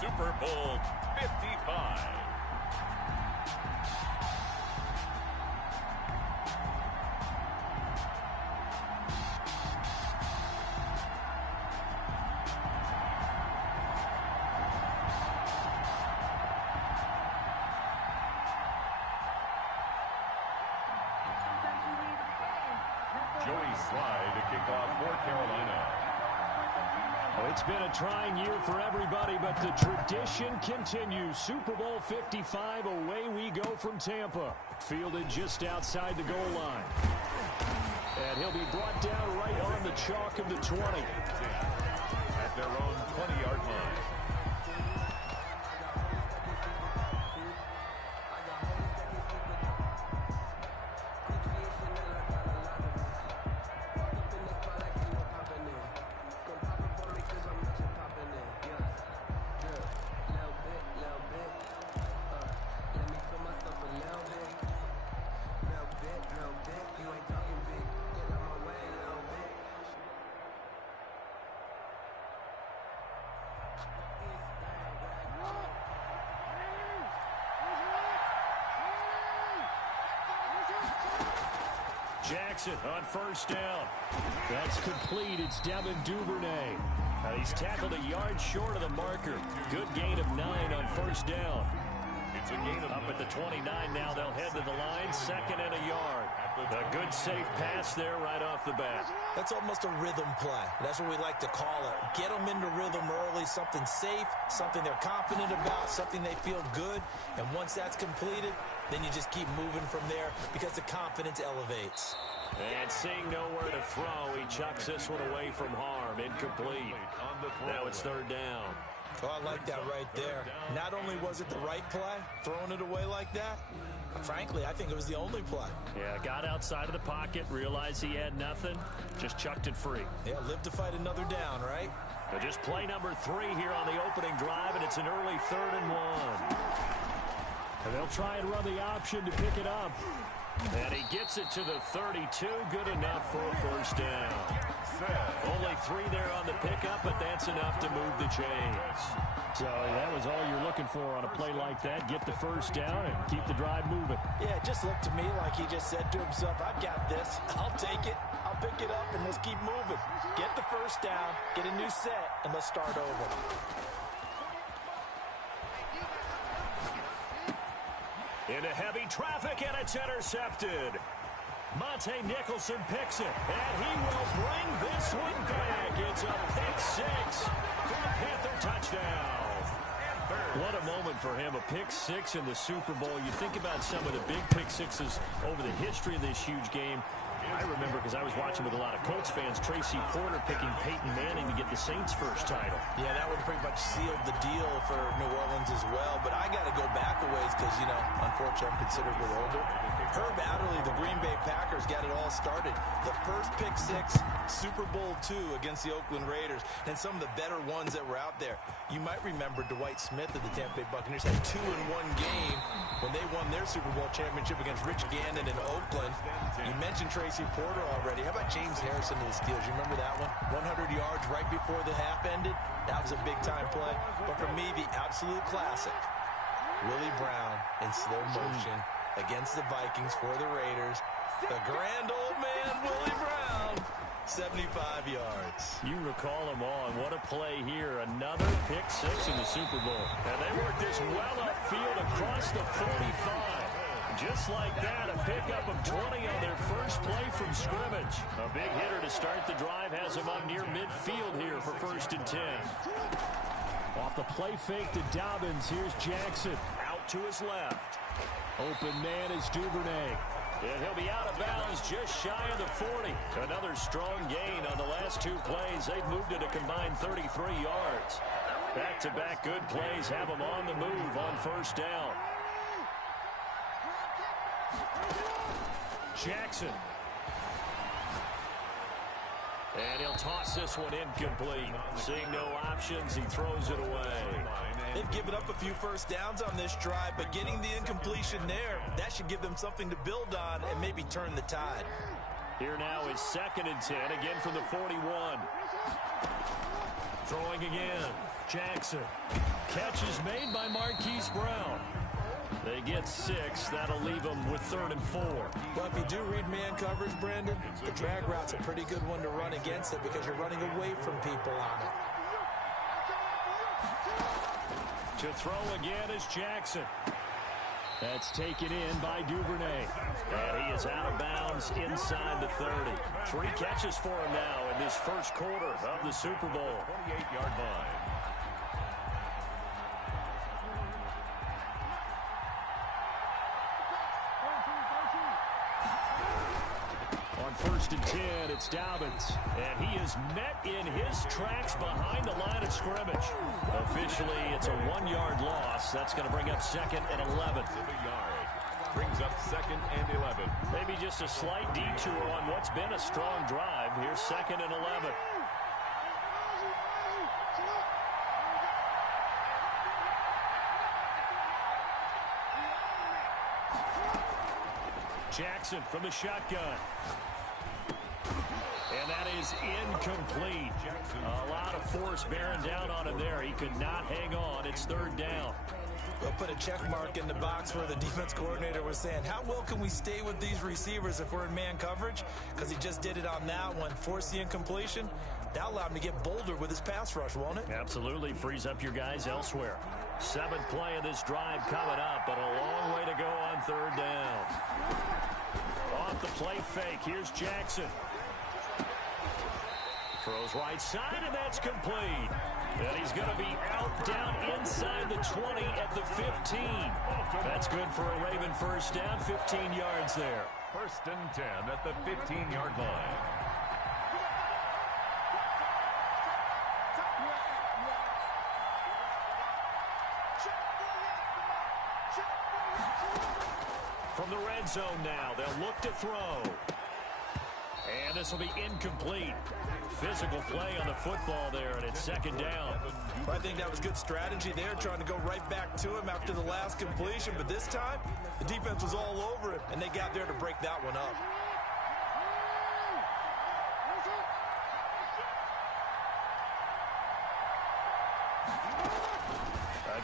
Super Bowl 55. Joey Slye to kick off for Carolina. Oh, it's been a trying year for everybody, but the tradition continues. Super Bowl 55, away we go from Tampa. Fielded just outside the goal line. And he'll be brought down right on the chalk of the 20. At their own 20-yard line. Jackson on first down. That's complete. It's Devin Duvernay. He's tackled a yard short of the marker. Good gain of 9 on first down. It's a gain of up at the 29 now. They'll head to the line. 2nd and a yard. A good safe pass there right off the bat. That's almost a rhythm play. That's what we like to call it. Get them into rhythm early. Something safe, something they're confident about, something they feel good. And once that's completed, then you just keep moving from there because the confidence elevates. And seeing nowhere to throw, he chucks this one away from harm. Incomplete. Now it's 3rd down. Oh, I like that right there. Not only was it the right play, throwing it away like that, frankly, I think it was the only play. Yeah, got outside of the pocket, realized he had nothing, just chucked it free. Yeah, live to fight another down, right? But just play number 3 here on the opening drive, and it's an early 3rd and 1. And they'll try and run the option to pick it up. And he gets it to the 32. Good enough for a first down. Only 3 there on the pickup, but that's enough to move the chains. So that was all you're looking for on a play like that. Get the first down and keep the drive moving. Yeah, it just looked to me like he just said to himself, I've got this. I'll take it. I'll pick it up, and let's keep moving. Get the first down, get a new set, and let's start over. Into heavy traffic, and it's intercepted. Monte Nicholson picks it, and he will bring this one back. It's a pick 6 for the Panther touchdown. What a moment for him, a pick 6 in the Super Bowl. You think about some of the big pick 6s over the history of this huge game. I remember, because I was watching with a lot of Colts fans, Tracy Porter picking Peyton Manning to get the Saints' first title. Yeah, that would pretty much sealed the deal for New Orleans as well. But I got to go back a ways because, you know, unfortunately I'm considerably older. Herb Adderley, the Green Bay Packers, got it all started. The first pick 6, Super Bowl II against the Oakland Raiders, and some of the better ones that were out there. You might remember Dwight Smith of the Tampa Bay Buccaneers had 2 in one game when they won their Super Bowl championship against Rich Gannon in Oakland. You mentioned Tracy Porter already. How about James Harrison of the Steelers? You remember that one? 100 yards right before the half ended. That was a big-time play. But for me, the absolute classic, Willie Brown in slow motion against the Vikings for the Raiders. The grand old man, Willie Brown, 75 yards. You recall them all, and what a play here. Another pick 6 in the Super Bowl. And they worked this well upfield across the 45. Just like that, a pickup of 20 on their first play from scrimmage. A big hitter to start the drive has him up near midfield here for 1st and 10. Off the play fake to Dobbins, here's Jackson. Out to his left. Open man is Duvernay. And he'll be out of bounds just shy of the 40. Another strong gain on the last 2 plays. They've moved it a combined 33 yards. Back-to-back good plays have them on the move on first down. Jackson. And he'll toss this one incomplete. Seeing no options, he throws it away. They've given up a few first downs on this drive, but getting the incompletion there, that should give them something to build on and maybe turn the tide. Here now is 2nd and 10, again from the 41. Throwing again. Jackson catches made by Marquise Brown. They get 6. That'll leave them with 3rd and 4. Well, if you do read man coverage, Brandon, the drag route's a pretty good one to run against it because you're running away from people on it. To throw again is Jackson. That's taken in by Duvernay. And he is out of bounds inside the 30. 3 catches for him now in this first quarter of the Super Bowl. 28-yard line. On 1st and 10, it's Dobbins. And he is met in his tracks behind the line of scrimmage. Officially, it's a 1-yard loss. That's going to bring up 2nd and 11. Brings up 2nd and 11. Maybe just a slight detour on what's been a strong drive. Here's 2nd and 11. Jackson from the shotgun. And that is incomplete. A lot of force bearing down on him there. He could not hang on. It's 3rd down. We'll put a check mark in the box where the defense coordinator was saying, how well can we stay with these receivers if we're in man coverage? Because he just did it on that one. Force the incompletion. That allowed him to get bolder with his pass rush, won't it? Absolutely. Frees up your guys elsewhere. 7th play of this drive coming up, but a long way to go on 3rd down. Off the play fake. Here's Jackson. Throws right side, and that's complete. And he's going to be out down inside the 20 at the 15. That's good for a Raven first down, 15 yards there. 1st and 10 at the 15-yard line. From the red zone now, they'll look to throw. And this will be incomplete. Physical play on the football there, and it's 2nd down. Well, I think that was good strategy there, trying to go right back to him after the last completion. But this time, the defense was all over it, and they got there to break that one up.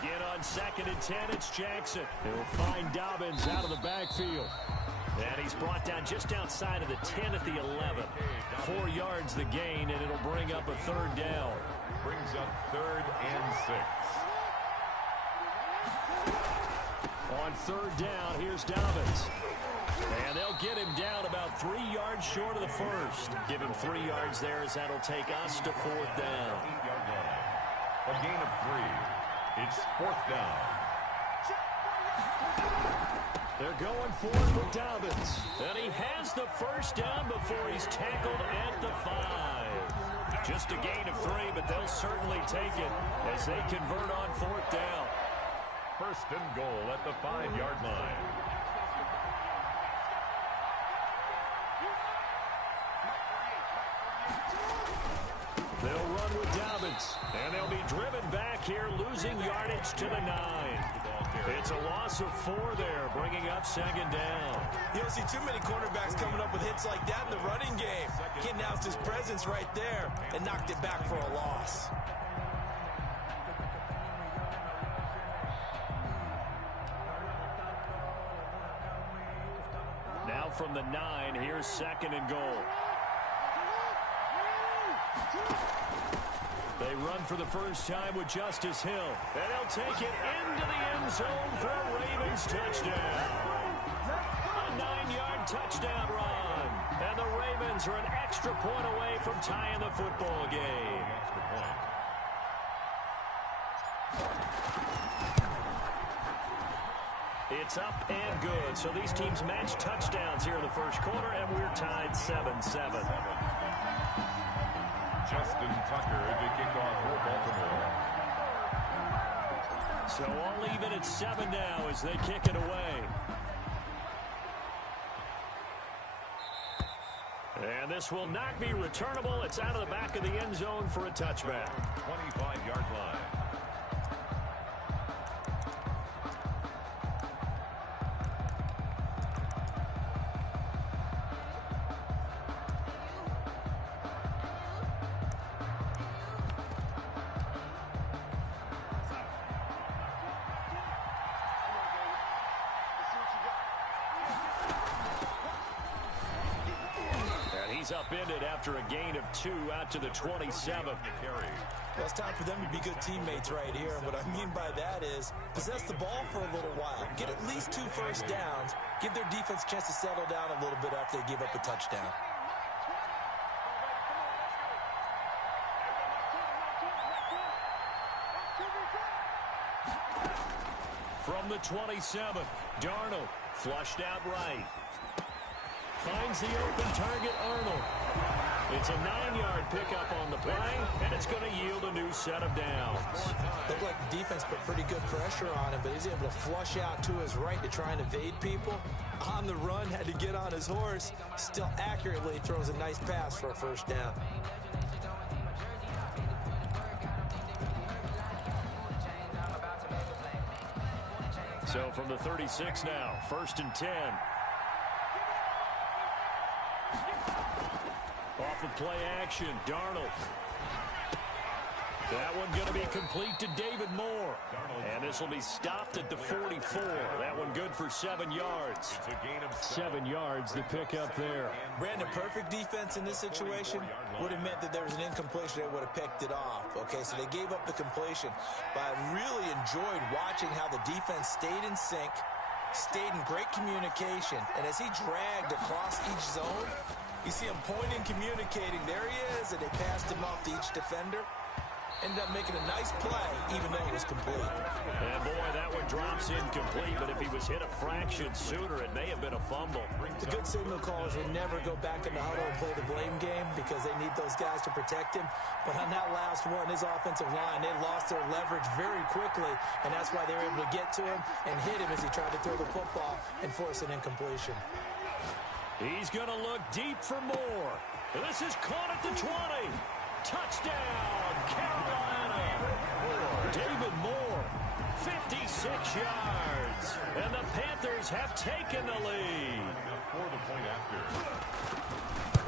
Again on 2nd and 10, it's Jackson. He'll find Dobbins out of the backfield. And he's brought down just outside of the 10 at the 11. 4 yards the gain, and it'll bring up a 3rd down. Brings up 3rd and 6. On 3rd down, here's Dobbins. And they'll get him down about 3 yards short of the first. Give him 3 yards there as that'll take us to 4th down. 8-yard line. A gain of 3. It's 4th down. They're going for it with Dobbins. And he has the first down before he's tackled at the 5. Just a gain of 3, but they'll certainly take it as they convert on 4th down. 1st and goal at the 5-yard line. They'll run with Dobbins, and they'll be driven back here, losing yardage to the 9. It's a loss of 4 there, bringing up 2nd down. You don't see too many cornerbacks coming up with hits like that in the running game. He announced his presence right there and knocked it back for a loss. Now from the 9, here's 2nd and goal. They run for the first time with Justice Hill. And he'll take it into the end zone for a Ravens touchdown. A 9-yard touchdown run. And the Ravens are an extra point away from tying the football game. Extra point. It's up and good. So these teams match touchdowns here in the first quarter, and we're tied 7-7. Justin Tucker to kick off for Baltimore. So all even at 7 now as they kick it away. And this will not be returnable. It's out of the back of the end zone for a touchback. 25-yard line. he's upended after a gain of 2 out to the 27. Well, it's time for them to be good teammates right here. And what I mean by that is possess the ball for a little while. Get at least 2 first downs. Give their defense a chance to settle down a little bit after they give up a touchdown. From the 27, Darnold flushed out right. Finds the open target, Arnold. It's a 9-yard pickup on the play, and it's going to yield a new set of downs. Looked like the defense put pretty good pressure on him, but he's able to flush out to his right to try and evade people. On the run, had to get on his horse. Still accurately throws a nice pass for a first down. So from the 36 now, 1st and 10. Off of play action, Darnold. That one going to be complete to David Moore. And this will be stopped at the 44. That one good for 7 yards. 7 yards, the pickup there. Brandon, perfect defense in this situation would have meant that there was an incompletion. They would have picked it off. Okay, so they gave up the completion. But I really enjoyed watching how the defense stayed in sync, stayed in great communication. And as he dragged across each zone, you see him pointing, communicating. There he is, and they passed him off to each defender. Ended up making a nice play, even though it was complete. And boy, that one drops incomplete, but if he was hit a fraction sooner, it may have been a fumble. The good signal callers would never go back in the huddle and play the blame game because they need those guys to protect him. But on that last one, his offensive line, they lost their leverage very quickly, and that's why they were able to get to him and hit him as he tried to throw the football and force an incompletion. He's going to look deep for Moore. This is caught at the 20. Touchdown, Carolina. David Moore, 56 yards. And the Panthers have taken the lead. For the point after.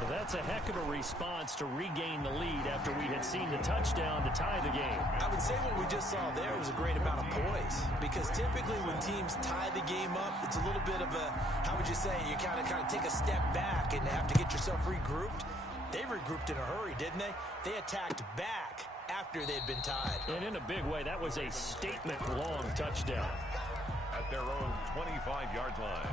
Well, that's a heck of a response to regain the lead after we had seen the touchdown to tie the game. I would say what we just saw there was a great amount of poise, because typically when teams tie the game up, it's a little bit of a, how would you say, you kind of take a step back and have to get yourself regrouped. They regrouped in a hurry, didn't they? They attacked back after they'd been tied. And in a big way, that was a statement-long touchdown. At their own 25-yard line.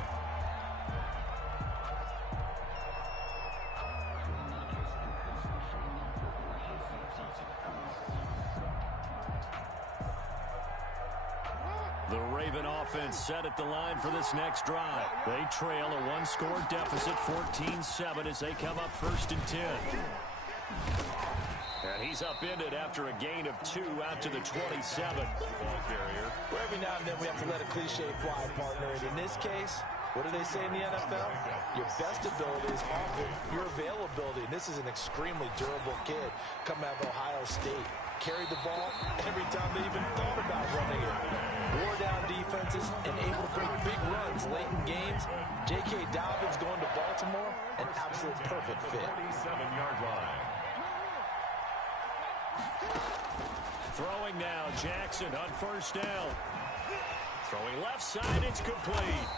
The Raven offense set at the line for this next drive. They trail a one-score deficit, 14-7, as they come up 1st and 10. And he's upended after a gain of 2 out to the 27. Ball carrier. Well, every now and then we have to let a cliche fly, partner. And in this case, what do they say in the NFL? Your best ability is often your availability. And this is an extremely durable kid coming out of Ohio State. Carried the ball every time they even thought about running it. Wore down defenses and able to break big runs late in games. J.K. Dobbins going to Baltimore, an absolute perfect fit. 47-yard line. Throwing now, Jackson on 1st down. Throwing left side, it's complete.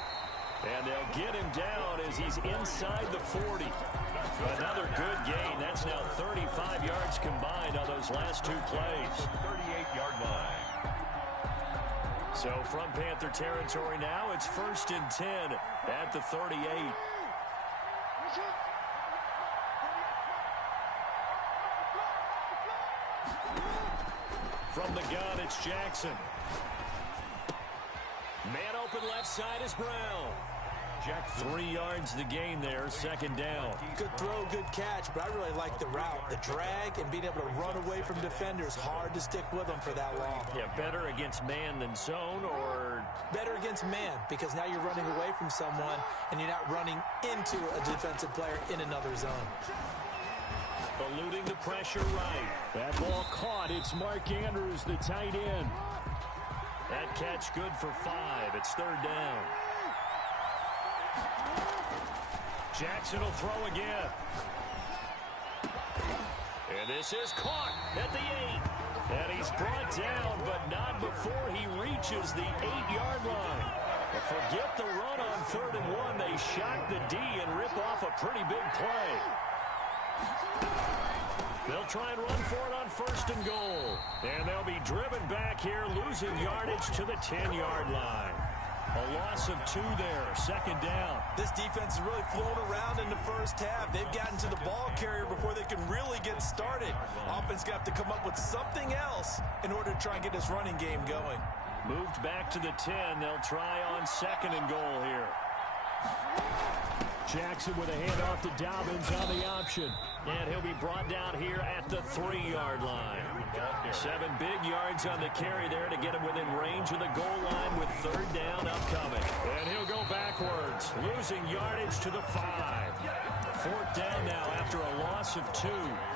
And they'll get him down as he's inside the 40. Another good gain. That's now 35 yards combined on those last 2 plays. 38-yard line. So from Panther territory now, it's 1st and 10 at the 38. From the gun, it's Jackson. Man open left side is Brown. Jackson. 3 yards the gain there, 2nd down. Good throw, good catch, but I really like the route. The drag and being able to run away from defenders, hard to stick with them for that long. Yeah, better against man than zone, or? Better against man, because now you're running away from someone and you're not running into a defensive player in another zone. Eluding the pressure right. That ball caught. It's Mark Andrews, the tight end. That catch good for 5. It's 3rd down. Jackson will throw again. And this is caught at the 8. And he's brought down, but not before he reaches the 8-yard line. Forget the run on 3rd and 1. They shock the D and rip off a pretty big play. They'll try and run for it on 1st and goal. And they'll be driven back here, losing yardage to the 10-yard line. A loss of 2 there, 2nd down. This defense has really flown around in the first half. They've gotten to the ball carrier before they can really get started. Offense got to come up with something else in order to try and get this running game going. Moved back to the 10. They'll try on 2nd and goal here. Jackson with a handoff to Dobbins on the option. And he'll be brought down here at the 3-yard line. 7 big yards on the carry there to get him within range of the goal line with 3rd down upcoming. And he'll go backwards, losing yardage to the 5. 4th down now after a loss of 2.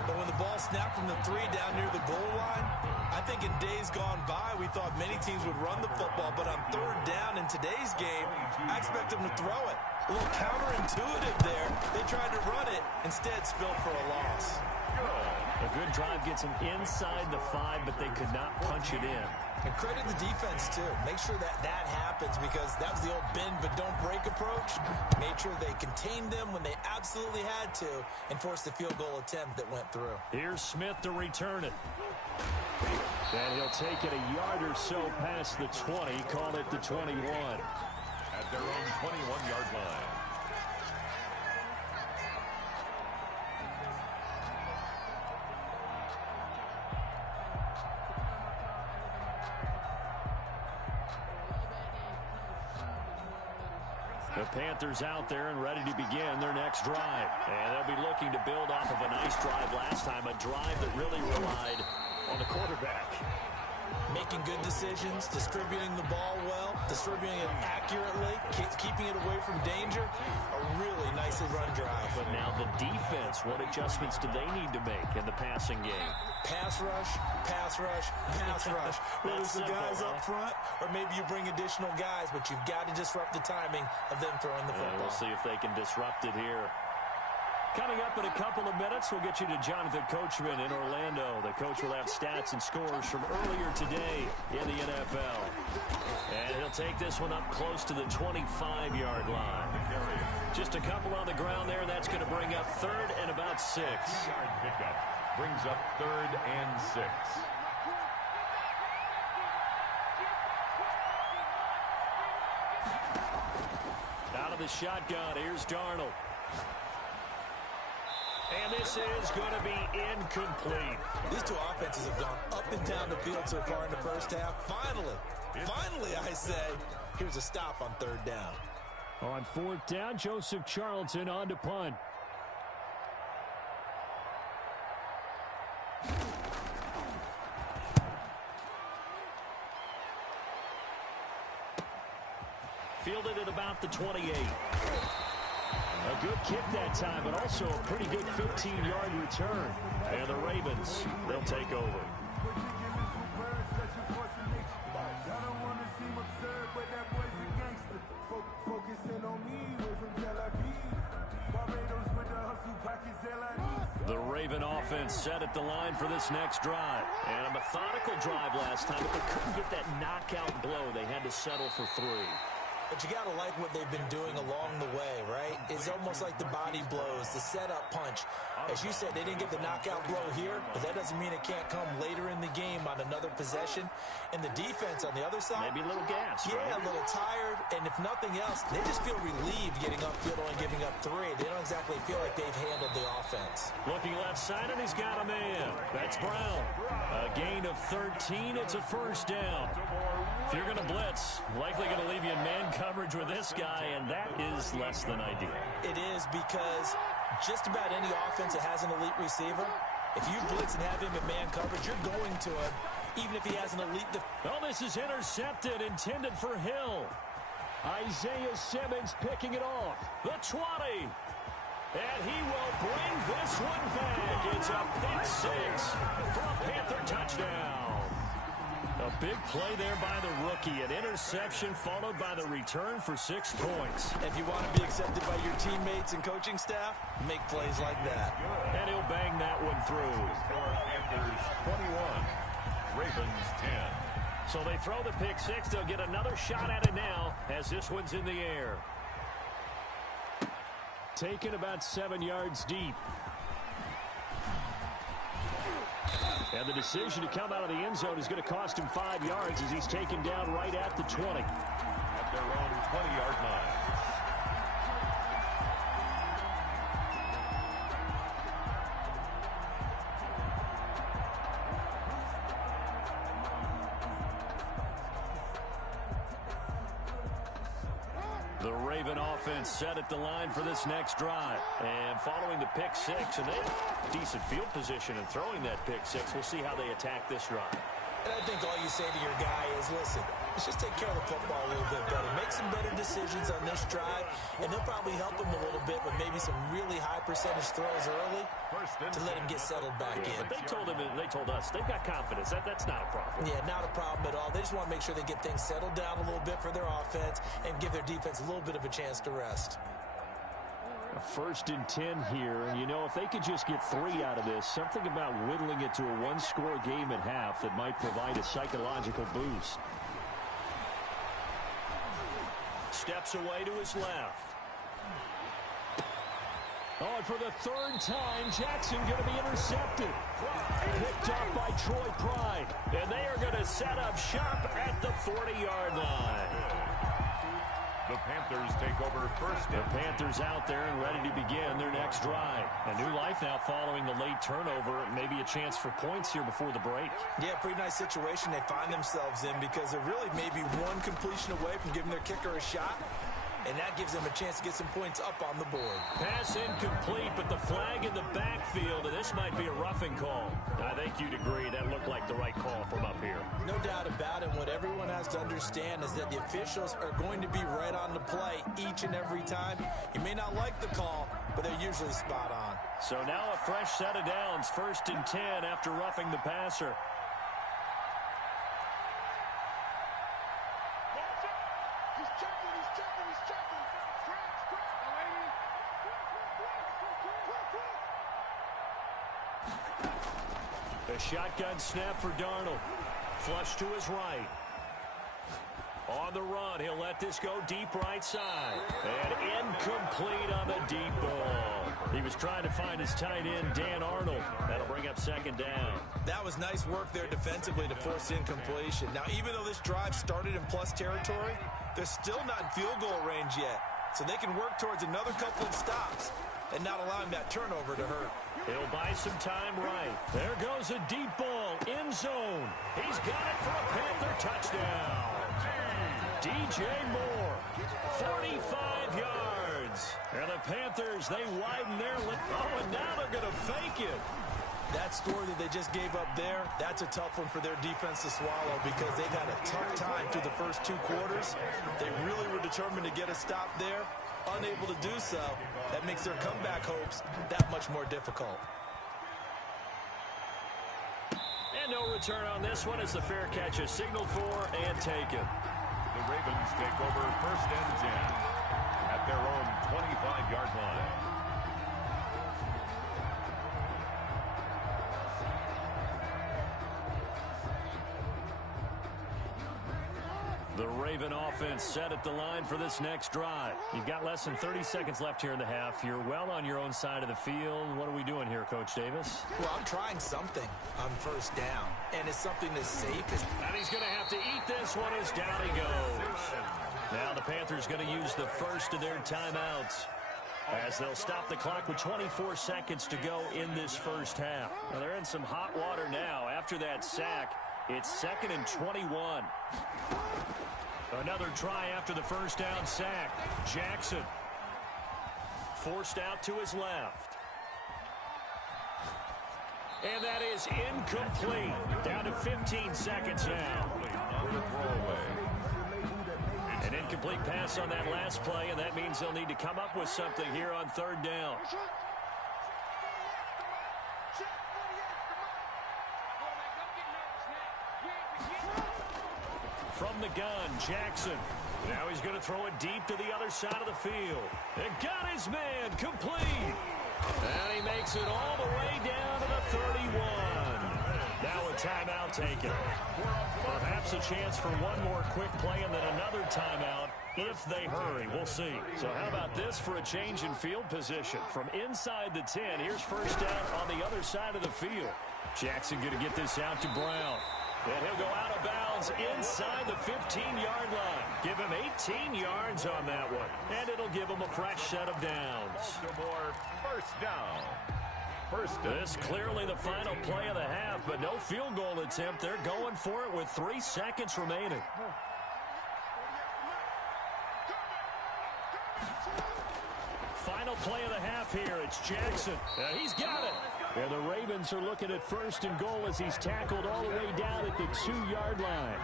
But when the ball snapped from the 3 down near the goal line, I think in days gone by, we thought many teams would run the football, but on 3rd down in today's game, I expect them to throw it. A little counterintuitive there. They tried to run it, instead spilled for a loss. A good drive gets them inside the 5, but they could not punch it in. And credit the defense, too. Make sure that happens, because that was the old bend but don't break approach. Made sure they contained them when they absolutely had to and forced the field goal attempt that went through. Here's Smith to return it. And he'll take it a yard or so past the 20, call it the 21. At their own 21-yard line. The Panthers out there and ready to begin their next drive. And they'll be looking to build off of a nice drive last time, a drive that really relied on the quarterback. Making good decisions, distributing the ball well, distributing it accurately, keeping it away from danger. A really nicely run drive. But now the defense, what adjustments do they need to make in the passing game? Pass rush, pass rush, pass rush. Whether it's the guys up front or maybe you bring additional guys, but you've got to disrupt the timing of them throwing the football. We'll see if they can disrupt it here. Coming up in a couple of minutes, we'll get you to Jonathan Coachman in Orlando. The coach will have stats and scores from earlier today in the NFL. And he'll take this one up close to the 25-yard line. Just a couple on the ground there. That's going to bring up 3rd and about 6. Yard pickup brings up 3rd and 6. Out of the shotgun, here's Darnold. And this is going to be incomplete. These two offenses have gone up and down the field so far in the first half. Finally, I say, here's a stop on 3rd down. On 4th down, Joseph Charlton on to punt. Fielded at about the 28. A good kick that time, but also a pretty good 15-yard return. And the Ravens, they'll take over. The Raven offense set at the line for this next drive. And a methodical drive last time, but they couldn't get that knockout blow. They had to settle for 3. But you got to like what they've been doing along the way, right? It's almost like the body blows, the setup punch. As you said, they didn't get the knockout blow here, but that doesn't mean it can't come later in the game on another possession. And the defense on the other side, maybe a little gas, yeah, right? A little tired. And if nothing else, they just feel relieved getting upfield and giving up 3. They don't exactly feel like they've handled the offense. Looking left side, and he's got a man. That's Brown. A gain of 13. It's a 1st down. If you're going to blitz, likely going to leave you in man coverage with this guy, and that is less than ideal. It is, because just about any offense that has an elite receiver, if you blitz and have him in man coverage, you're going to him, even if he has an elite Oh, this is intercepted, intended for Hill. Isaiah Simmons picking it off. The 20. And he will bring this one back. It's a pick 6 for a Panther touchdown. A big play there by the rookie. An interception followed by the return for 6 points. If you want to be accepted by your teammates and coaching staff, make plays like that. And he'll bang that one through. Panthers 21, Ravens 10. So they throw the pick 6. They'll get another shot at it now as this one's in the air. Taken about 7 yards deep. And the decision to come out of the end zone is going to cost him 5 yards as he's taken down right at the 20. At their own 20-yard line. The Raven offense set at the line for this next drive. And following the pick six, and they have decent field position in throwing that pick six. We'll see how they attack this drive. And I think all you say to your guy is, listen, let's just take care of the football a little bit better. Make some better decisions on this drive, and they'll probably help him a little bit with maybe some really high percentage throws early to let him get settled back in. But they told him, and they told us, they've got confidence. That's not a problem. Yeah, not a problem at all. They just want to make sure they get things settled down a little bit for their offense and give their defense a little bit of a chance to rest. A 1st and 10 here, and you know, if they could just get 3 out of this, something about whittling it to a one-score game at half that might provide a psychological boost. Steps away to his left. Oh, and for the 3rd time, Jackson going to be intercepted. Picked up by Troy Pride. And they are going to set up shop at the 40-yard line. The Panthers take over first. The Panthers out there and ready to begin their next drive. A new life now following the late turnover. Maybe a chance for points here before the break. Yeah, pretty nice situation they find themselves in because they're really maybe one completion away from giving their kicker a shot. And that gives them a chance to get some points up on the board. Pass incomplete, but the flag in the backfield, and this might be a roughing call. I think you'd agree that looked like the right call from up here. No doubt about it. What everyone has to understand is that the officials are going to be right on the play each and every time. You may not like the call, but they're usually spot on. So now a fresh set of downs, 1st and 10 after roughing the passer. A shotgun snap for Darnold. Flush to his right. On the run, he'll let this go deep right side. And incomplete on the deep ball. He was trying to find his tight end, Dan Arnold. That'll bring up 2nd down. That was nice work there defensively to force incompletion. Now, even though this drive started in plus territory, they're still not in field goal range yet. So they can work towards another couple of stops and not allowing that turnover to hurt. He'll buy some time right. There goes a deep ball, end zone. He's got it for a Panther touchdown. DJ Moore, 45 yards. And the Panthers, they widen their lead. Oh, and now they're going to fake it. That score that they just gave up there, that's a tough one for their defense to swallow because they've had a tough time through the first 2 quarters. They really were determined to get a stop there. Unable to do so, that makes their comeback hopes that much more difficult. And no return on this one as the fair catch is signaled for and taken. The Ravens take over 1st and 10 at their own 25-yard line. The Raven offense set at the line for this next drive. You've got less than 30 seconds left here in the half. You're well on your own side of the field. What are we doing here, Coach Davis? Well, I'm trying something on 1st down, and it's something as safe as... And he's going to have to eat this one as down he goes. Now the Panthers going to use the first of their timeouts as they'll stop the clock with 24 seconds to go in this first half. Now they're in some hot water now. After that sack, it's 2nd and 21. Another try after the first down sack. Jackson forced out to his left. And that is incomplete. Down to 15 seconds now. An incomplete pass on that last play, and that means they'll need to come up with something here on 3rd down. From the gun, Jackson. Now he's going to throw it deep to the other side of the field. And got his man complete. And he makes it all the way down to the 31. Now a timeout taken. Perhaps a chance for one more quick play and then another timeout if they hurry. We'll see. So how about this for a change in field position? From inside the 10, here's first down on the other side of the field. Jackson going to get this out to Brown. And he'll go out of bounds inside the 15-yard line. Give him 18 yards on that one. And it'll give him a fresh set of downs. Baltimore, first down. This clearly the final play of the half, but no field goal attempt. They're going for it with 3 seconds remaining. Final play of the half here. It's Jackson. He's got it. And the Ravens are looking at first and goal as he's tackled all the way down at the 2-yard line.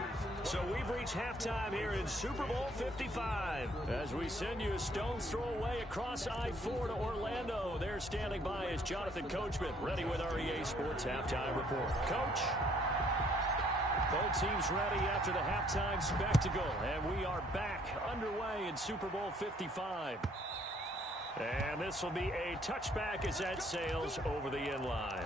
So we've reached halftime here in Super Bowl 55. As we send you a stone's throw away across I-4 to Orlando. There standing by is Jonathan Coachman, ready with REA Sports Halftime Report. Coach? Both teams ready after the halftime spectacle. And we are back underway in Super Bowl 55. And this will be a touchback as that sails over the end line.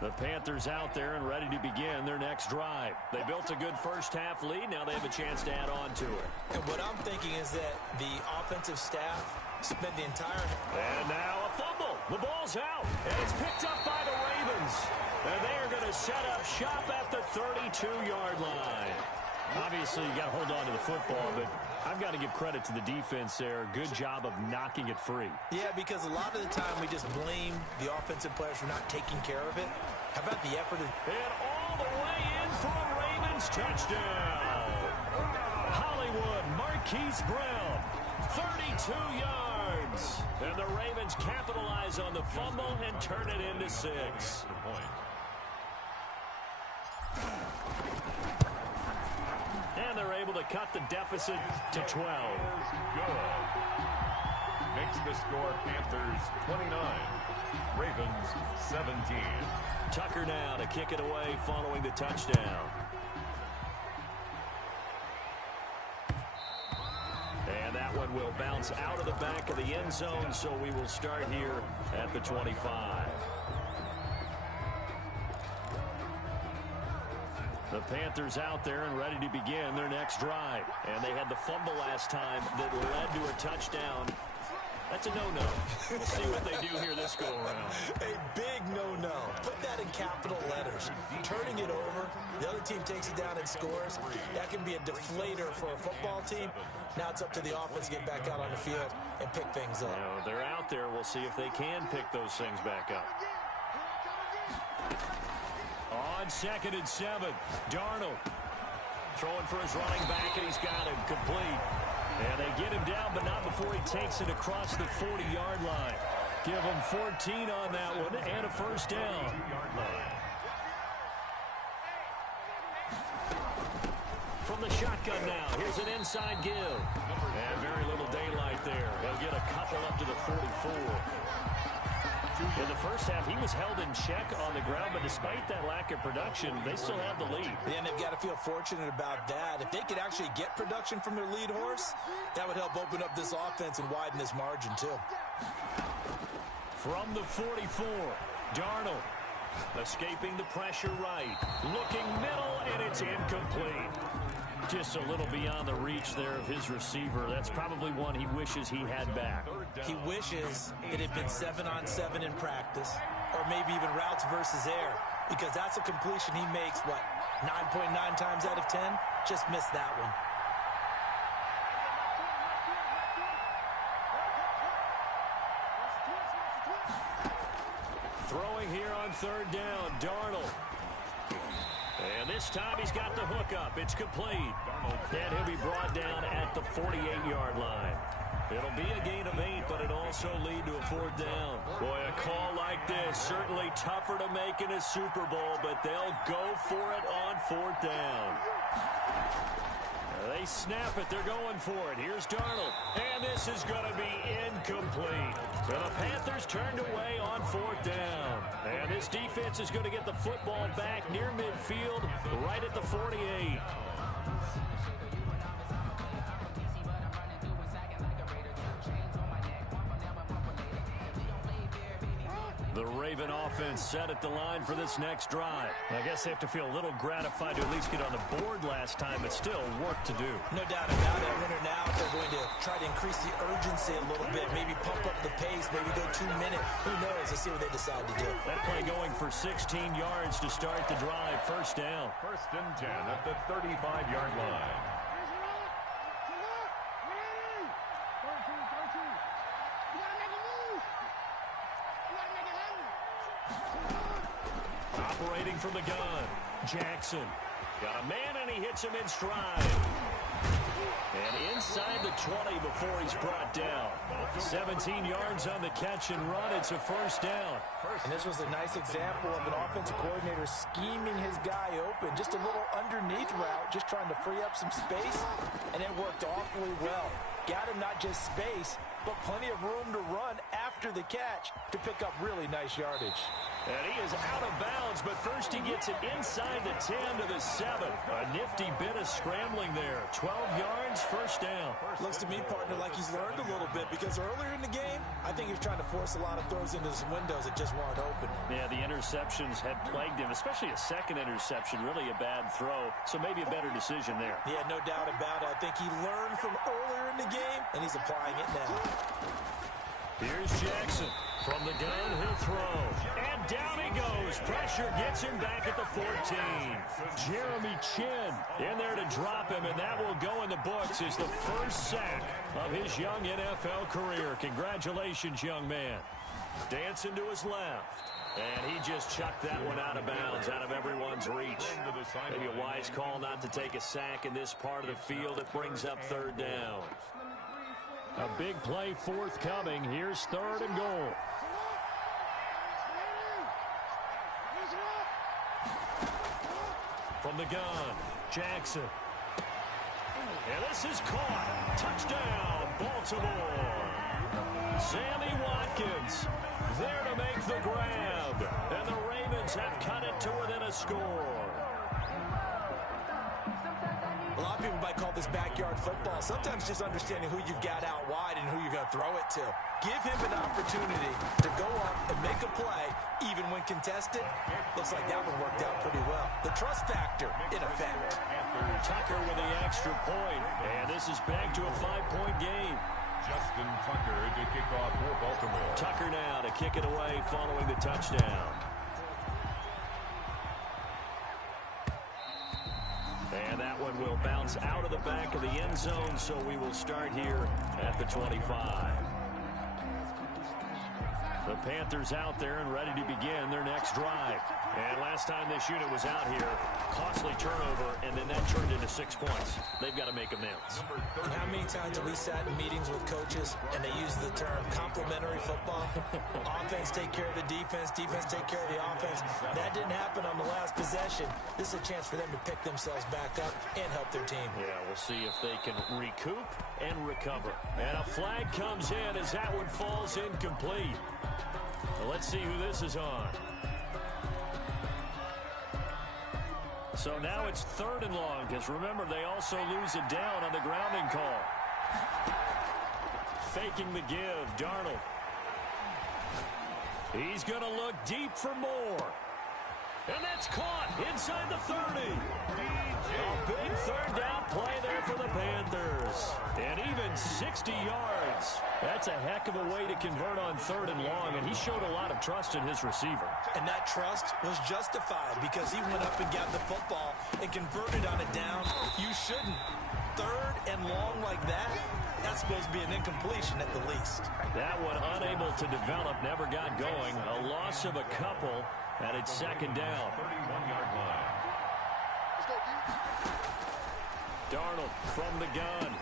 The Panthers out there and ready to begin their next drive. They built a good first-half lead. Now they have a chance to add on to it. And what I'm thinking is that the offensive staff spent the entire... And now a fumble. The ball's out. And it's picked up by the Ravens. And they are going to set up shop at the 32-yard line. Obviously, you got to hold on to the football, but I've got to give credit to the defense there. Good job of knocking it free. Yeah, because a lot of the time we just blame the offensive players for not taking care of it. How about the effort? And all the way in for a Ravens touchdown. Hollywood Marquise Brown, 32 yards. And the Ravens capitalize on the fumble and turn it into 6. Good point. And they're able to cut the deficit to 12. Good. Makes the score Panthers 29, Ravens 17. Tucker now to kick it away following the touchdown. And that one will bounce out of the back of the end zone, so we will start here at the 25. The Panthers out there and ready to begin their next drive. And they had the fumble last time that led to a touchdown. That's a no-no. We'll see what they do here this go-around. A big no-no. Put that in capital letters. Turning it over, the other team takes it down and scores. That can be a deflator for a football team. Now it's up to the offense to get back out on the field and pick things up. They're out there. We'll see if they can pick those things back up. On 2nd and 7, Darnold throwing for his running back, and he's got him complete. And they get him down, but not before he takes it across the 40-yard line. Give him 14 on that one and a first down. From the shotgun now, here's an inside give. And very little daylight there. They'll get a couple up to the 44. In the first half, he was held in check on the ground, but despite that lack of production, they still have the lead. And they've got to feel fortunate about that. If they could actually get production from their lead horse, that would help open up this offense and widen this margin, too. From the 44, Darnold escaping the pressure right. Looking middle, and it's incomplete. Just a little beyond the reach there of his receiver. That's probably one he wishes he had back. He wishes it had been 7-on-7 in practice, or maybe even routes versus air, because that's a completion he makes, 9.9 times out of 10? Just missed that one. Throwing here on 3rd down, Darnold. And this time he's got the hook up. It's complete. And he'll be brought down at the 48-yard line. It'll be a gain of 8, but it'll also lead to a 4th down. Boy, a call like this, certainly tougher to make in a Super Bowl, but they'll go for it on 4th down. They snap it. They're going for it. Here's Darnold. And this is going to be incomplete. So the Panthers turned away on 4th down. And this defense is going to get the football back near midfield, right at the 48. The Raven offense set at the line for this next drive. I guess they have to feel a little gratified to at least get on the board last time, but still work to do. No doubt about it. I wonder now if they're going to try to increase the urgency a little bit, maybe pump up the pace, maybe go 2 minutes. Who knows? Let's see what they decide to do. That play going for 16 yards to start the drive. First down. 1st and 10 at the 35-yard line. Operating from the gun, Jackson. Got a man, and he hits him in stride. And inside the 20 before he's brought down. 17 yards on the catch and run. It's a first down. And this was a nice example of an offensive coordinator scheming his guy open. Just a little underneath route, just trying to free up some space, and it worked awfully well. Got him not just space, but plenty of room to run after the catch to pick up really nice yardage. And he is out of bounds, but first he gets it inside the 10 to the 7. A nifty bit of scrambling there. 12 yards, first down. Looks to me, partner, like he's learned a little bit, because earlier in the game, I think he was trying to force a lot of throws into some windows that just weren't open. Yeah, the interceptions had plagued him, especially a second interception, really a bad throw. So maybe a better decision there. Yeah, no doubt about it. I think he learned from earlier in the game, and he's applying it now. Here's Jackson. From the gun, he'll throw. And down he goes. Pressure gets him back at the 14. Jeremy Chinn in there to drop him, and that will go in the books as the first sack of his young NFL career. Congratulations, young man. Dancing to his left. And he just chucked that one out of bounds, out of everyone's reach. Maybe a wise call not to take a sack in this part of the field. It brings up third down. A big play forthcoming. Here's 3rd and goal. From the gun, Jackson. And this is caught. Touchdown, Baltimore. Sammy Watkins there to make the grab. And the Ravens have cut it to within a score. A lot of people might call this backyard football. Sometimes just understanding who you've got out wide and who you're going to throw it to. Give him an opportunity to go up and make a play, even when contested. Looks like that one worked out pretty well. The trust factor, in effect. Tucker with the extra point. And this is back to a 5-point game. Justin Tucker to kick off for Baltimore. Tucker now to kick it away following the touchdown. And that one will bounce out of the back of the end zone, so we will start here at the 25. The Panthers out there and ready to begin their next drive. And last time this unit was out here, costly turnover, and then that turned into 6 points. They've got to make amends. And how many times have we sat in meetings with coaches and they use the term complementary football? Offense take care of the defense, defense take care of the offense. That didn't happen on the last possession. This is a chance for them to pick themselves back up and help their team. Yeah, we'll see if they can recoup and recover. And a flag comes in as that one falls incomplete. Well, let's see who this is on. So now it's 3rd and long, because remember, they also lose it down on the grounding call. Faking the give, Darnold. He's going to look deep for more. And that's caught inside the 30. A big 3rd down play there for the Panthers. And even 60 yards. That's a heck of a way to convert on 3rd and long, and he showed a lot of trust in his receiver. And that trust was justified because he went up and got the football and converted on a down. You shouldn't. 3rd and long like that, that's supposed to be an incompletion at the least. That one unable to develop, never got going. A loss of a couple, and it's 2nd down. 31-yard line. Darnold from the gun.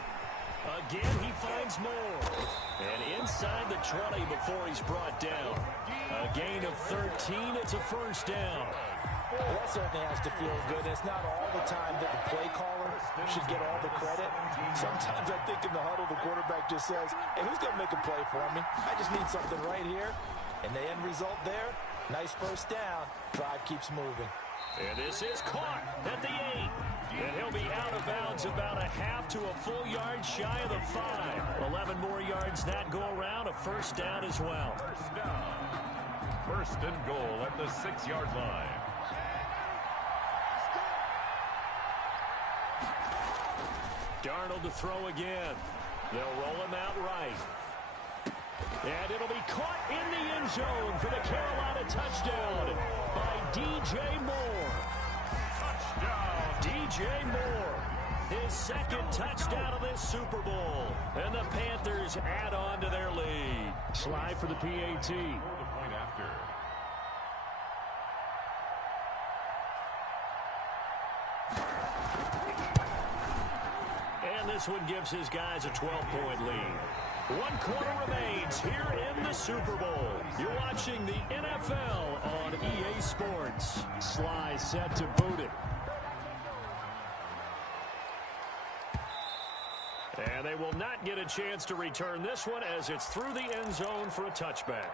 Again, he finds more. And inside the 20 before he's brought down. A gain of 13, it's a first down. Well, that certainly has to feel good. It's not all the time that the play caller should get all the credit. Sometimes I think in the huddle, the quarterback just says, hey, who's going to make a play for me? I just need something right here. And the end result there, nice first down. Drive keeps moving. And this is caught at the 8. And he'll be out of bounds about a half to a full yard shy of the 5. 11 more yards that go around, a first down as well. First and goal at the 6-yard line. Darnold to throw again. They'll roll him out right. And it'll be caught in the end zone for the Carolina touchdown by DJ Moore. Touchdown! DJ Moore, his second touchdown of this Super Bowl. And the Panthers add on to their lead. Slide for the PAT. For the point after. And this one gives his guys a 12-point lead. 1 quarter remains here in the Super Bowl. You're watching the NFL on EA Sports. Sly set to boot it. And they will not get a chance to return this one as it's through the end zone for a touchback.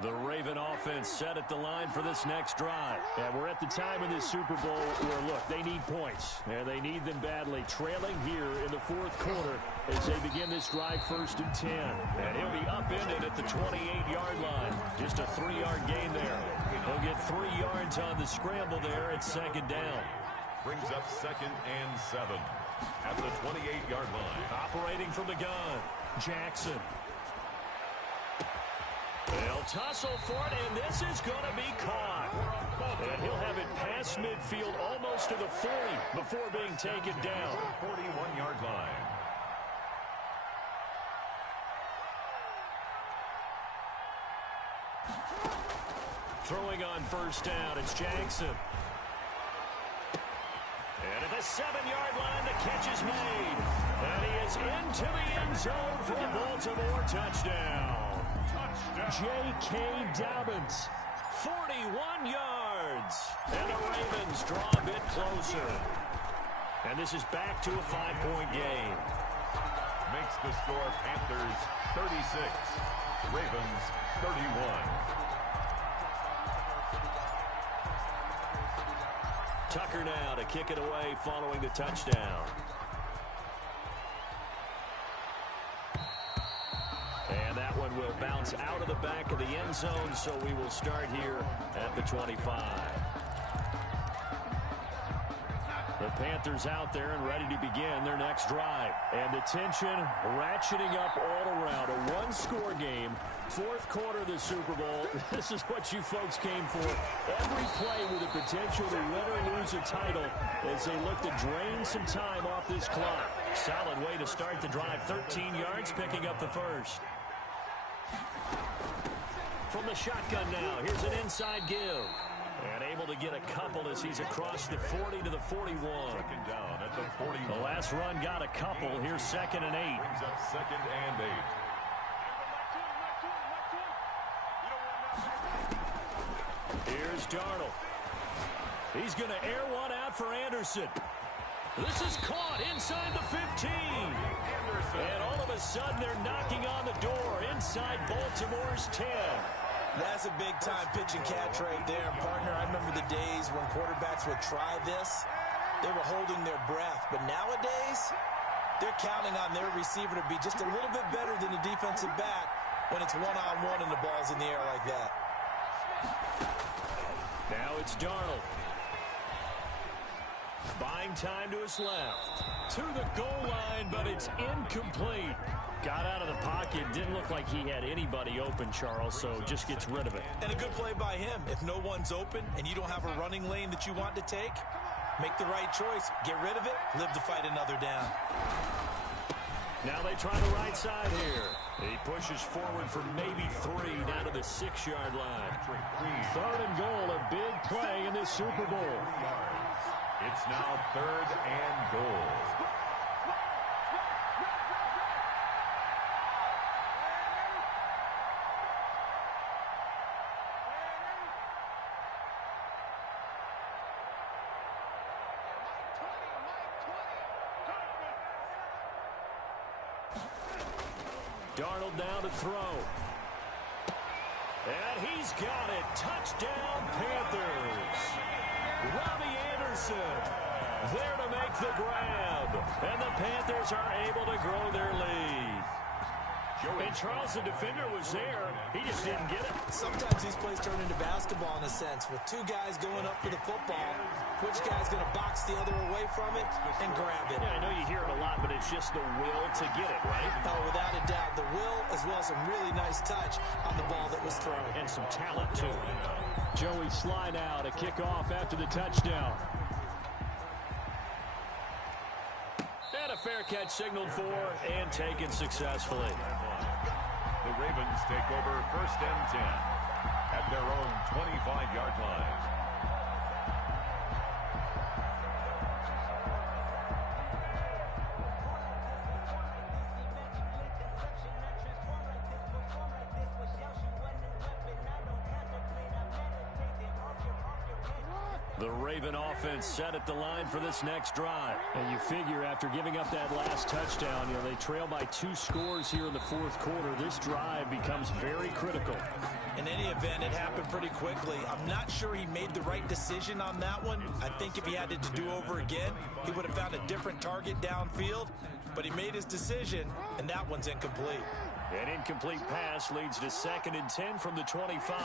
The Raven offense set at the line for this next drive. And we're at the time in this Super Bowl where, look, they need points. And they need them badly. Trailing here in the 4th quarter as they begin this drive 1st and 10. And he'll be upended at the 28-yard line. Just a 3-yard gain there. He'll get 3 yards on the scramble there at 2nd down. Brings up 2nd and 7 at the 28-yard line. Operating from the gun, Jackson. They'll tussle for it, and this is going to be caught. And he'll have it past midfield almost to the 40 before being taken down. 41-yard line. Throwing on 1st down, it's Jackson. And at the 7-yard line, the catch is made. And he is into the end zone for a Baltimore touchdown. J.K. Dobbins, 41 yards. And the Ravens draw a bit closer. And this is back to a 5-point game. Makes the score Panthers 36, Ravens 31. Tucker now to kick it away following the touchdown. And that one will bounce out of the back of the end zone, so we will start here at the 25. The Panthers out there and ready to begin their next drive. And the tension ratcheting up all around. A 1-score game, 4th quarter of the Super Bowl. This is what you folks came for. Every play with the potential to win or lose a title as they look to drain some time off this clock. Solid way to start the drive. 13 yards, picking up the first. From the shotgun now, here's an inside give. And able to get a couple as he's across the 40 to the 41. 2nd down at the 41. The last run got a couple. Here's 2nd and 8. Brings up 2nd and 8. Here's Darnold. He's going to air one out for Anderson. This is caught inside the 15. And all of a sudden, they're knocking on the door inside Baltimore's 10. That's a big-time pitch and catch right there. Partner, I remember the days when quarterbacks would try this. They were holding their breath. But nowadays, they're counting on their receiver to be just a little bit better than the defensive back when it's one-on-one and the ball's in the air like that. Now it's Darnold. Buying time to his left. To the goal line, but it's incomplete. Got out of the pocket. Didn't look like he had anybody open, Charles, so just gets rid of it. And a good play by him. If no one's open and you don't have a running lane that you want to take, make the right choice. Get rid of it. Live to fight another down. Now they try the right side here. He pushes forward for maybe 3 down to the 6-yard line. 3rd and goal, a big play in this Super Bowl. It's now 3rd and goal. Darnold now to throw. And he's got it. Touchdown, Panthers. Robbie Anderson there to make the grab. Ravens are able to grow their lead. And Charles, the defender, was there. He just didn't get it. Sometimes these plays turn into basketball in a sense. With two guys going up for the football, which guy's going to box the other away from it and grab it? Yeah, I know you hear it a lot, but it's just the will to get it, right? Oh, without a doubt. The will, as well as some really nice touch on the ball that was thrown. And some talent, too. Joey Slye now to kick off after the touchdown. And a fair catch signaled for and taken successfully. The Ravens take over 1st and 10 at their own 25-yard line. The Raven offense set at the line for this next drive. And you figure after giving up that last touchdown, they trail by 2 scores here in the 4th quarter. This drive becomes very critical. In any event, it happened pretty quickly. I'm not sure he made the right decision on that one. I think if he had it to do over again, he would have found a different target downfield. But he made his decision, and that one's incomplete. An incomplete pass leads to 2nd and 10 from the 25.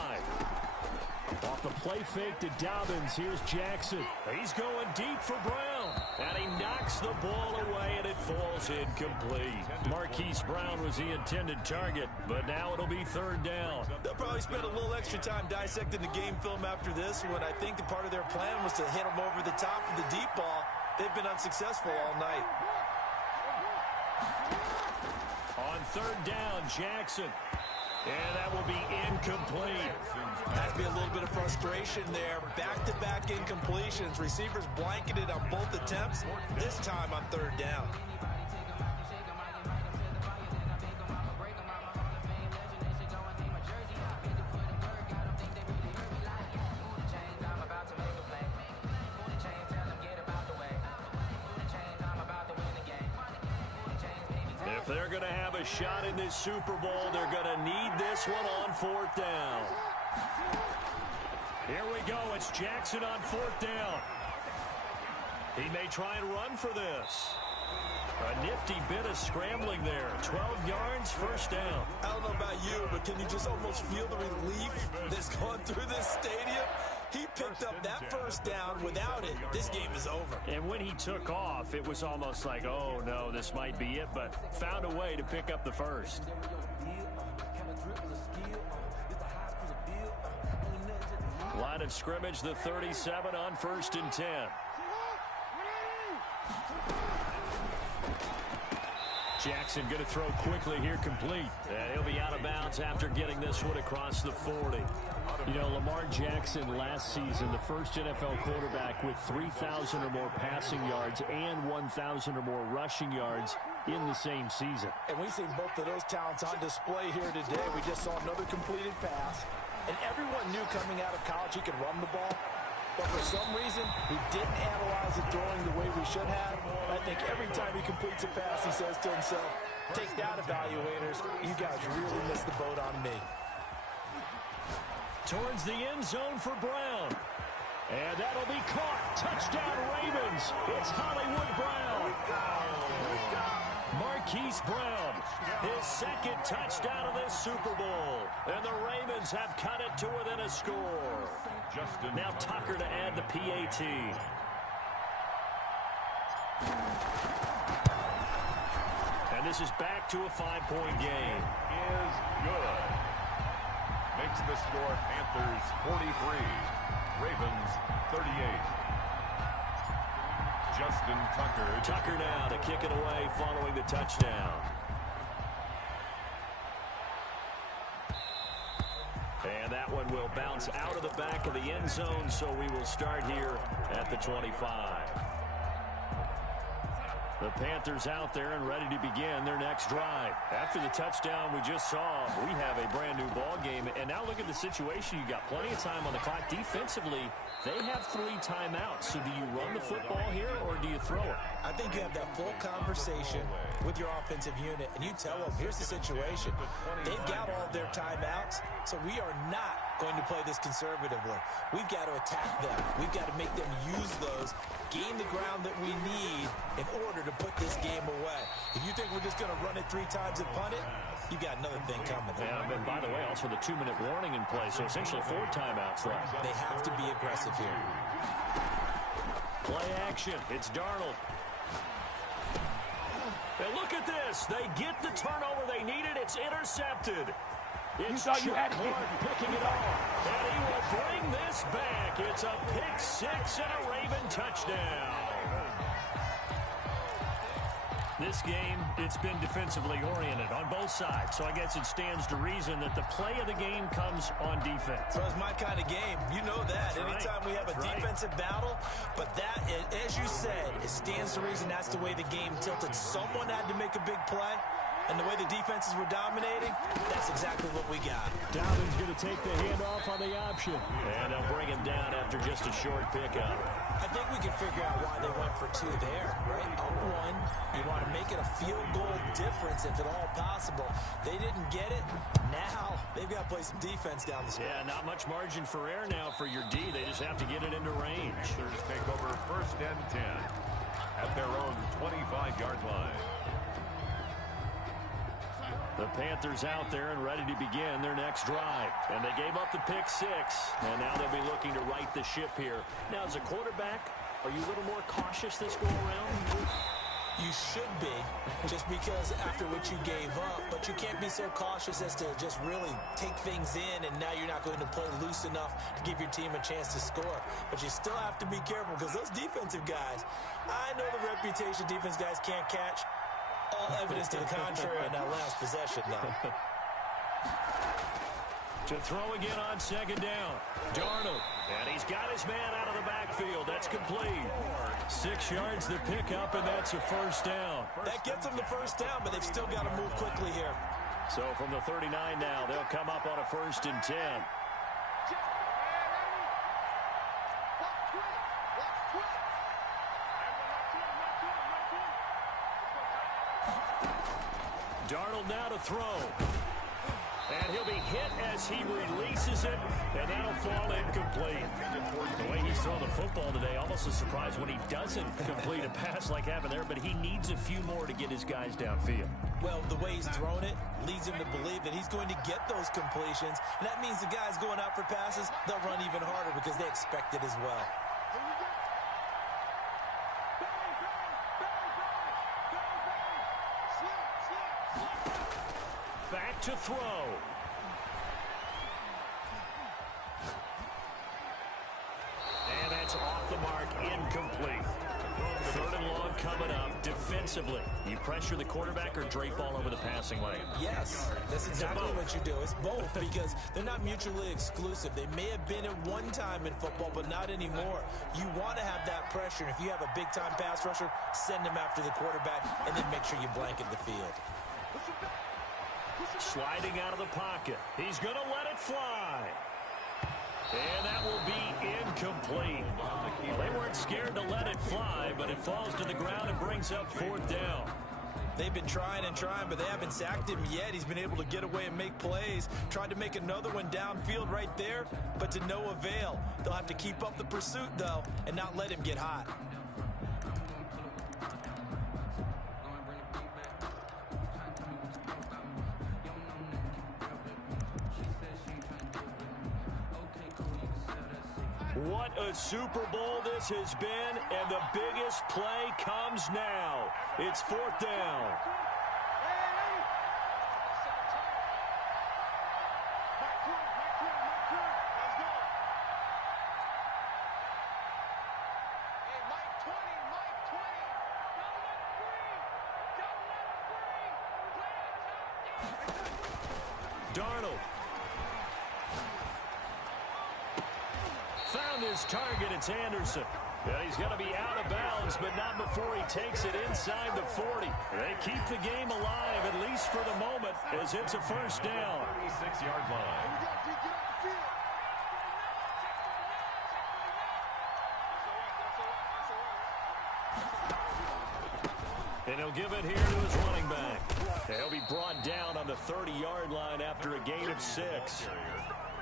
Off the play fake to Dobbins, here's Jackson. He's going deep for Brown. And he knocks the ball away, and it falls incomplete. Marquise Brown was the intended target, but now it'll be 3rd down. They'll probably spend a little extra time dissecting the game film after this one. I think the part of their plan was to hit him over the top of the deep ball. They've been unsuccessful all night. On 3rd down, Jackson. And that will be incomplete. Has to be a little bit of frustration there. Back-to-back incompletions. Receivers blanketed on both attempts, this time on 3rd down. If they're going to have a shot in this Super Bowl, they're going to need this one on 4th down. Here we go. It's Jackson on 4th down. He may try and run for this. A nifty bit of scrambling there. 12 yards, 1st down. I don't know about you, but can you just almost feel the relief that's going through this stadium? He picked up that 1st down. Without it, this game is over. And when he took off, it was almost like, oh, no, this might be it, but found a way to pick up the 1st. Line of scrimmage, the 37 on 1st and 10. Jackson going to throw quickly here, complete. And he'll be out of bounds after getting this one across the 40. Lamar Jackson last season, the first NFL quarterback with 3,000 or more passing yards and 1,000 or more rushing yards in the same season. And we've seen both of those talents on display here today. We just saw another completed pass. And everyone knew coming out of college he could run the ball. But for some reason, he didn't analyze the throwing the way we should have. I think every time he completes a pass, he says to himself, take that, evaluators. You guys really missed the boat on me. Towards the end zone for Brown. And that'll be caught. Touchdown, Ravens. It's Hollywood Brown. Marquise Brown, his 2nd touchdown of this Super Bowl. And the Ravens have cut it to within a score. Now Tucker to add the PAT. And this is back to a 5-point game. Is good. Makes the score Panthers 43, Ravens 38. Justin Tucker. Tucker now to kick it away following the touchdown. And that one will bounce out of the back of the end zone, so we will start here at the 25. The Panthers out there and ready to begin their next drive. After the touchdown we just saw, we have a brand new ball game. And now look at the situation. You got plenty of time on the clock. Defensively, they have 3 timeouts. So do you run the football here or do you throw it? I think you have that full conversation with your offensive unit, and you tell them, here's the situation. They've got all of their timeouts, so we are not going to play this conservatively. We've got to attack them. We've got to make them use those, gain the ground that we need in order to put this game away. If you think we're just going to run it 3 times and punt it, you got another thing coming. Yeah, and by the way, also the 2-minute warning in place, so essentially 4 timeouts left. They have to be aggressive here. Play action. It's Darnold. And look at this. They get the turnover they needed. It's intercepted. It's Chuck Clark picking it off. And he will bring this back. It's a pick 6 and a Raven touchdown. This game, it's been defensively oriented on both sides, so I guess it stands to reason that the play of the game comes on defense. So it's my kind of game. You know that. Anytime we have a defensive battle, but that, as you said, it stands to reason that's the way the game tilted. Someone had to make a big play, and the way the defenses were dominating, that's exactly what we got. Dalvin's going to take the handoff on the option. And they'll bring him down after just a short pickup. I think we can figure out why they went for 2 there, right? Up 1, you want to make it a field goal difference if at all possible. They didn't get it. Now they've got to play some defense down the stretch. Yeah, not much margin for error now for your D. They just have to get it into range. Panthers take over 1st and 10 at their own 25-yard line. The Panthers out there and ready to begin their next drive. And they gave up the pick 6, and now they'll be looking to right the ship here. Now, as a quarterback, are you a little more cautious this go-around? You should be, just because after what you gave up, but you can't be so cautious as to just really take things in, and now you're not going to play loose enough to give your team a chance to score. But you still have to be careful, because those defensive guys, I know the reputation defense guys can't catch. All evidence to the contrary in that last possession, though. To throw again on 2nd down. Darnold. And he's got his man out of the backfield. That's complete. 6 yards the pickup, and that's a 1st down. That gets them the 1st down, but they've still got to move quickly here. So from the 39 now, they'll come up on a 1st and 10. Darnold now to throw. And he'll be hit as he releases it, and that'll fall incomplete. The way he's thrown the football today, almost a surprise when he doesn't complete a pass like happened there, but he needs a few more to get his guys downfield. Well, the way he's thrown it leads him to believe that he's going to get those completions, and that means the guys going out for passes, they'll run even harder because they expect it as well. Back to throw. And that's off the mark, incomplete. 3rd and long coming up. Defensively, you pressure the quarterback or drape all over the passing lane? Yes, that's exactly what you do. It's both because they're not mutually exclusive. They may have been at one time in football, but not anymore. You want to have that pressure. And if you have a big-time pass rusher, send him after the quarterback and then make sure you blanket the field. Sliding out of the pocket. He's going to let it fly. And that will be incomplete. Well, they weren't scared to let it fly, but it falls to the ground and brings up 4th down. They've been trying and trying, but they haven't sacked him yet. He's been able to get away and make plays. Tried to make another one downfield right there, but to no avail. They'll have to keep up the pursuit, though, and not let him get hot. What a Super Bowl this has been, and the biggest play comes now. It's 4th down. Darnold. Found his target. It's Anderson. And he's going to be out of bounds, but not before he takes it inside the 40. They keep the game alive, at least for the moment, as it's a 1st down. 36-yard line. And he'll give it here to his running back. And he'll be brought down on the 30-yard line after a gain of 6.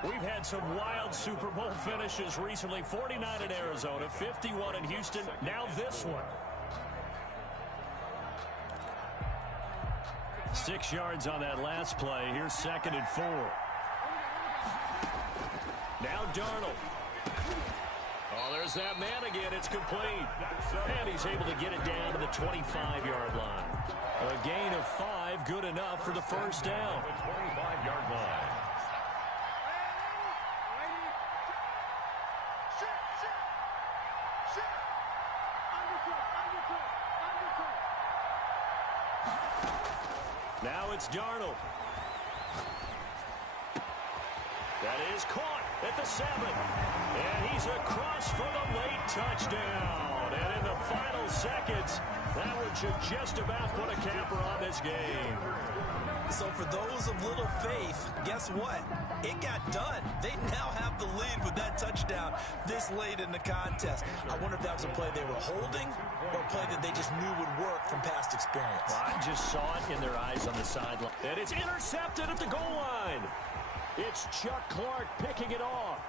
We've had some wild Super Bowl finishes recently. 49 in Arizona, 51 in Houston, now this one. 6 yards on that last play. Here's 2nd and 4. Now Darnold. Oh, there's that man again. It's complete. And he's able to get it down to the 25-yard line. A gain of 5, good enough for the first down. 25-yard line. Now it's Darnold. That is caught at the 7. And he's across for the late touchdown. And in the final seconds, that one should just about put a capper on this game. So for those of little faith, guess what? It got done. They now have the lead with that touchdown this late in the contest. I wonder if that was a play they were holding or a play that they just knew would work from past experience. Well, I just saw it in their eyes on the sideline. And it's intercepted at the goal line. It's Chuck Clark picking it off.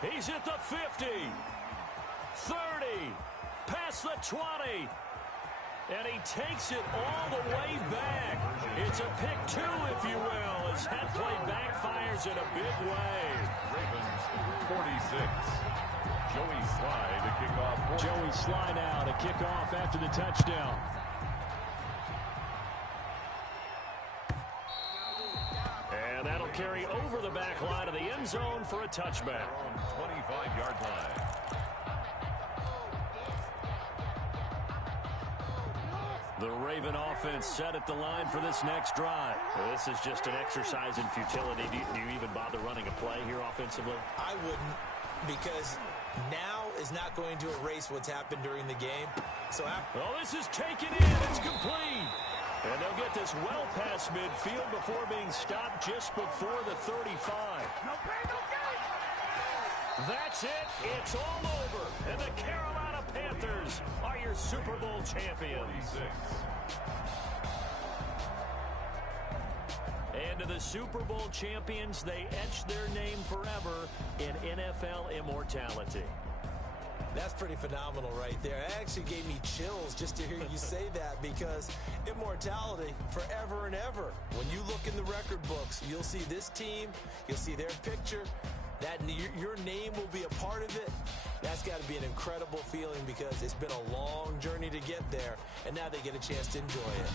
He's at the 50, 30, past the 20. And he takes it all the way back. It's a pick 2, if you will, as that play backfires in a big way. Ravens 46. Joey Sly to kick off. Joey Sly now to kick off after the touchdown. And that'll carry over the back line of the end zone for a touchback. 25-yard line. The Raven offense set at the line for this next drive. Well, this is just an exercise in futility. Do you even bother running a play here offensively? I wouldn't, because now is not going to erase what's happened during the game. So this is taken in. It's complete. And they'll get this well past midfield before being stopped just before the 35. That's it. It's all over. And the Carolina Panthers are your Super Bowl champions. And to the Super Bowl champions, they etch their name forever in NFL immortality. That's pretty phenomenal right there. It actually gave me chills just to hear you say that, because immortality forever and ever. When you look in the record books, you'll see this team, you'll see their picture, that your name will be a part of it. That's got to be an incredible feeling, because it's been a long journey to get there, and now they get a chance to enjoy it.